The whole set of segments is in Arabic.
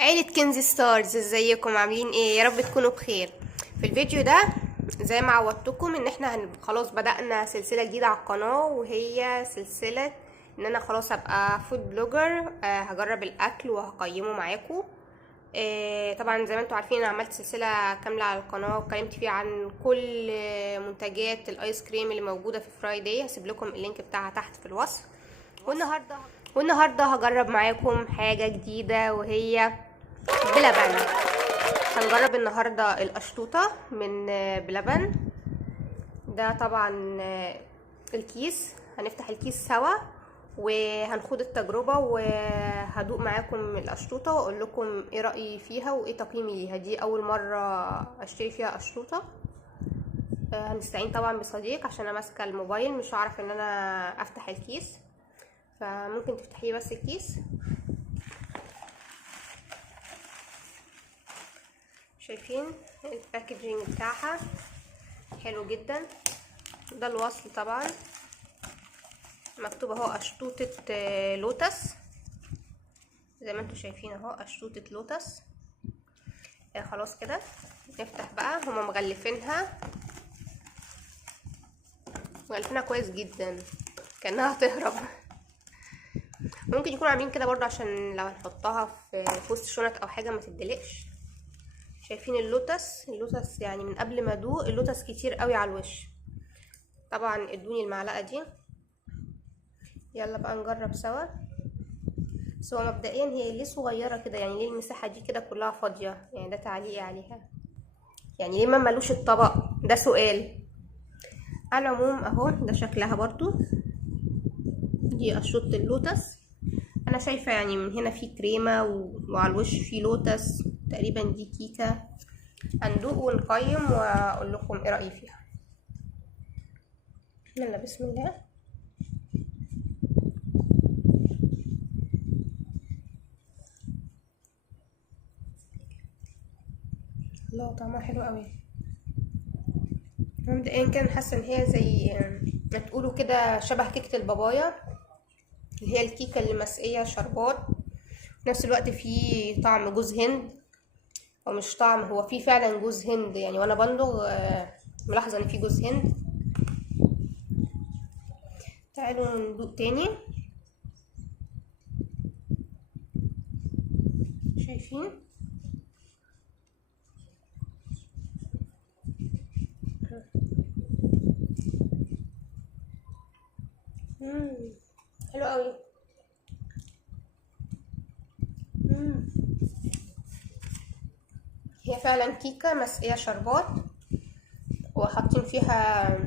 عيلة كنزي ستارز، ازيكم عاملين ايه؟ يا رب تكونوا بخير. في الفيديو ده زي ما عودتكم ان احنا خلاص بدأنا سلسلة جديدة على القناة، وهي سلسلة ان انا خلاص هبقى فود بلوجر. هجرب الاكل وهقيمه معاكم. طبعا زي ما انتم عارفين انا عملت سلسلة كاملة على القناة واتكلمت فيها عن كل منتجات الايس كريم اللي موجودة في فرايداي. هسيب لكم اللينك بتاعها تحت في الوصف. والنهارده هجرب معاكم حاجة جديدة وهي بلبن. هنجرب النهارده القشطوطه من بلبن. ده طبعا الكيس. هنفتح الكيس سوا وهنخوض التجربه، وهدوق معاكم القشطوطه واقول لكم ايه رايي فيها وايه تقييمي ليها. دي اول مره اشتري فيها قشطوطه. هنستعين طبعا بصديق عشان انا ماسكه الموبايل مش هعرف ان انا افتح الكيس، فممكن تفتحيه بس الكيس. شايفين الباكجينج بتاعها حلو جدا. ده الوصل طبعا مكتوب اهو قشطوطة لوتس، زي ما انتم شايفين اهو قشطوطة لوتس. خلاص كده نفتح بقى. هما مغلفينها كويس جدا كأنها هتهرب. ممكن يكونوا عاملين كده برضو عشان لو هنحطها في وسط شنط او حاجة ما تدلقش. شايفين اللوتس يعني من قبل ما ادوق اللوتس كتير قوي على الوش. طبعا ادوني المعلقة دي. يلا بقى نجرب سوا. بس هو مبدئيا هي ليه صغيرة كده؟ يعني ليه المساحة دي كده كلها فاضية؟ يعني ده تعليقي عليها. يعني ليه ما ملوش الطبق ده؟ سؤال. على العموم اهو ده شكلها برضو. دي قشطة اللوتس. انا شايفة يعني من هنا في كريمة وعلى الوش في لوتس. تقريبا دي كيكة. هندوق ونقيم واقول لكم ايه رأيي فيها. يلا بسم الله. الله طعمها حلو قوي. مبدئيا كان حاسه ان هي زي ما تقولوا كده شبه كيكه البابايا، اللي هي الكيكه اللي مسقيه شربات. في نفس الوقت في طعم جوز هند، او مش طعم، هو في فعلا جوز هند يعني. وانا بندغ ملاحظه ان في جوز هند. تعالوا ندوق تاني. شايفين؟ حلو قوي. هي فعلا كيكه مسقيه شربات وحاطين فيها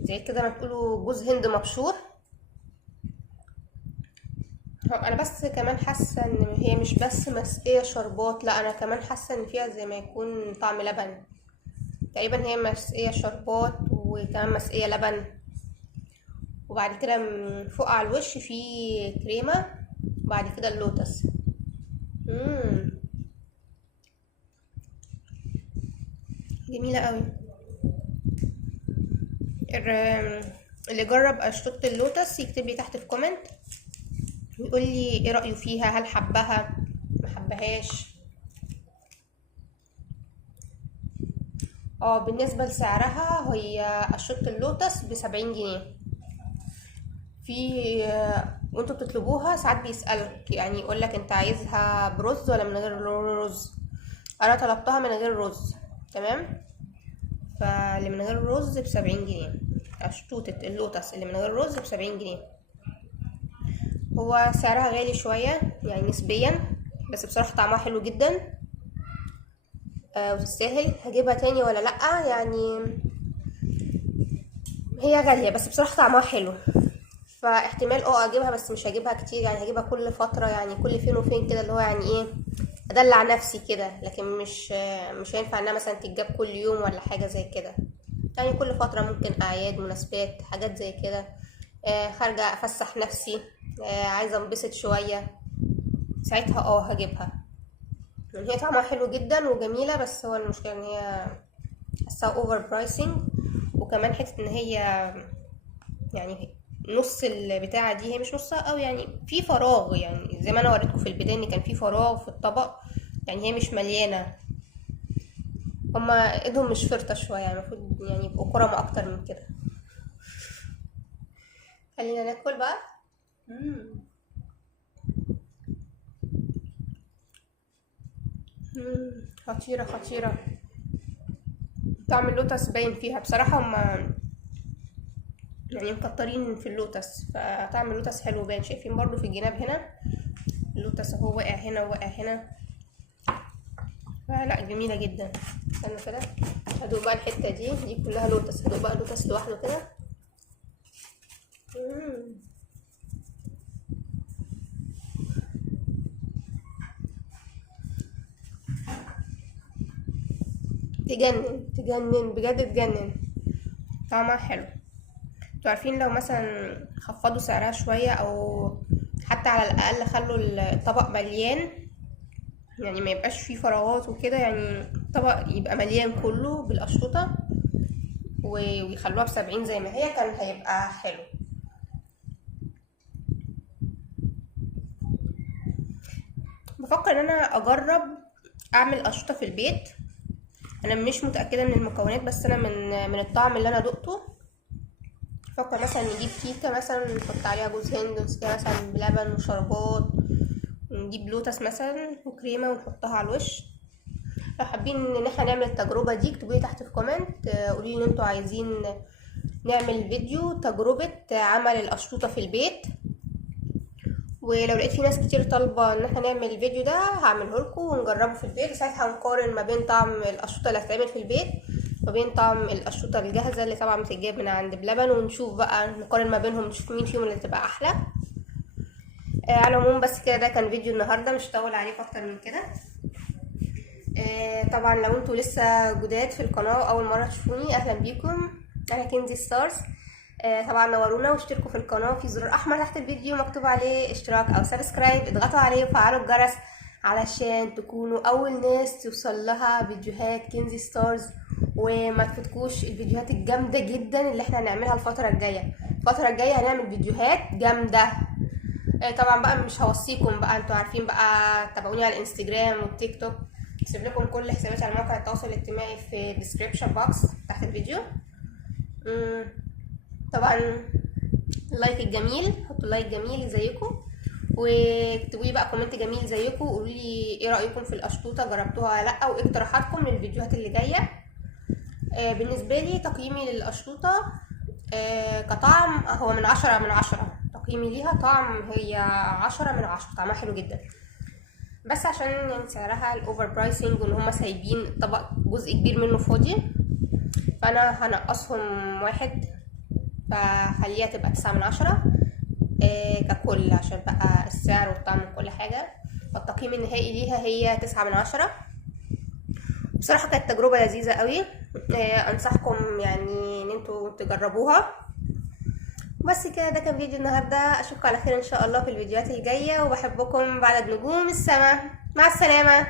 زي كده ما تقولوا جوز هند مبشور. انا بس كمان حاسه ان هي مش بس مسقيه شربات، لا انا كمان حاسه ان فيها زي ما يكون طعم لبن. تقريبا هي مسقيه شربات وكمان مسقيه لبن، وبعد كده من فوق على الوش في كريمه، وبعد كده اللوتس. جميله قوي. اللي جرب اشطوطة اللوتس يكتب لي تحت في كومنت يقول لي ايه رأيه فيها، هل حبها ما حبهاش. بالنسبة لسعرها، هي اشطوطة اللوتس ب70 جنيه. في وانتوا بتطلبوها ساعات بيسألك يعني يقولك انت عايزها برز ولا من غير رز. انا طلبتها من غير رز، تمام. فاللي من غير رز ب70 جنيه. اشطوطة اللوتس اللي من غير رز ب70 جنيه. هو سعرها غالي شوية يعني نسبيا، بس بصراحة طعمها حلو جدا. وتستاهل. هجيبها تاني ولا لأ يعني؟ هي غالية بس بصراحة طعمها حلو، فاحتمال اجيبها، بس مش هجيبها كتير يعني. هجيبها كل فترة يعني، كل فين وفين كده، اللي هو يعني ايه، ادلع نفسي كده. لكن مش هينفع انها مثلا تتجاب كل يوم ولا حاجة زي كده. يعني كل فترة ممكن اعياد، مناسبات، حاجات زي كده. خارجة افسح نفسي، عايزة انبسط شوية، ساعتها هجيبها. يعني هي طعمها حلو جدا وجميلة، بس هو المشكلة ان هي حاسة اوفر برايسنج. وكمان حتة ان هي يعني نص البتاعه دي، هي مش نصها قوي يعني، في فراغ يعني زي ما انا وريتكم في البدايه ان كان في فراغ في الطبق، يعني هي مش مليانه. هما ايدهم مش فرطه شويه يعني، المفروض يعني يبقوا كرم اكتر من كده. خلينا ناكل بقى. مم. خطيره خطيره. طعم اللوتس باين فيها بصراحه، هما يعني مكترين في اللوتس، فطعم اللوتس حلو باين. شايفين برضو في الجناب هنا اللوتس اهو واقع هنا وواقع هنا، فلا جميله جدا. استنى كده هدوق بقى الحته دي كلها لوتس، هدوق بقى اللوتس لوحده كده. تجنن تجنن بجد، تجنن. طعمها حلو. انتوا عارفين لو مثلا خفضوا سعرها شويه، او حتى على الاقل خلوا الطبق مليان، يعني ما يبقاش فيه فراغات وكده، يعني الطبق يبقى مليان كله بالقشطوطه ويخلوها ب70 زي ما هي، كان هيبقى حلو. بفكر ان انا اجرب اعمل قشطه في البيت. انا مش متاكده من المكونات، بس انا من الطعم اللي انا دقته بفكر مثلا نجيب كيكه مثلا نحط عليها جوز هند ونسقيها مثلا بلبن وشربات، ونجيب لوتس مثلا وكريمه ونحطها على الوش. لو حابين ان احنا نعمل التجربه دي اكتبوا لي تحت في كومنت، قولوا لي ان انتوا عايزين نعمل فيديو تجربه عمل القشطوطه في البيت. ولو لقيت في ناس كتير طالبه ان احنا نعمل الفيديو ده هعمله لكم ونجربه في البيت، وساعتها هنقارن ما بين طعم القشطوطه اللي هتتعمل في البيت ما بين طعم القشطوطه الجاهزه اللي طبعا بتتجاب من عند بلبن، ونشوف بقى نقارن ما بينهم نشوف مين فيهم اللي تبقى احلى. على العموم بس كده، ده كان فيديو النهارده، مش هطول عليكم اكتر من كده. طبعا لو انتوا لسه جداد في القناه واول مره تشوفوني، اهلا بيكم. انا كنزي ستارز. طبعا نورونا واشتركوا في القناه، في زرار احمر تحت الفيديو مكتوب عليه اشتراك او سبسكرايب، اضغطوا عليه وفعلوا الجرس علشان تكونوا اول ناس توصل لها فيديوهات كنزي ستارز، وما تفوتكوش الفيديوهات الجامده جدا اللي احنا هنعملها الفتره الجايه. الفتره الجايه هنعمل فيديوهات جامده. طبعا بقى مش هوصيكم بقى، انتوا عارفين بقى، تابعوني على الانستجرام والتيك توك، هسيب لكم كل حساباتي على مواقع التواصل الاجتماعي في الديسكريبشن بوكس تحت الفيديو. طبعا اللايك الجميل، حطوا لايك جميل زيكم، واكتبوا لي بقى كومنت جميل زيكم، وقولوا لي ايه رايكم في القشطوطه، جربتوها ولا لا، وايه اقتراحاتكم للفيديوهات اللي جايه. بالنسبه لي تقييمي للقشطوطه كطعم هو من 10/10. تقييمي ليها طعم هي 10/10، طعمها حلو جدا، بس عشان يعني سعرها الاوفر برايسنج وان هما سايبين الطبق جزء كبير منه فاضي، فانا هنقصهم 1، فخليها تبقى 9/10 ككل، عشان بقى السعر والطعم وكل حاجة. والتقييم النهائي ليها هي 9/10. بصراحة كانت تجربة لذيذة قوي، انصحكم يعني ان انتوا تجربوها. بس كده، ده كان فيديو النهاردة، اشوفكم على خير ان شاء الله في الفيديوهات الجاية، وبحبكم بعدد نجوم السماء. مع السلامة.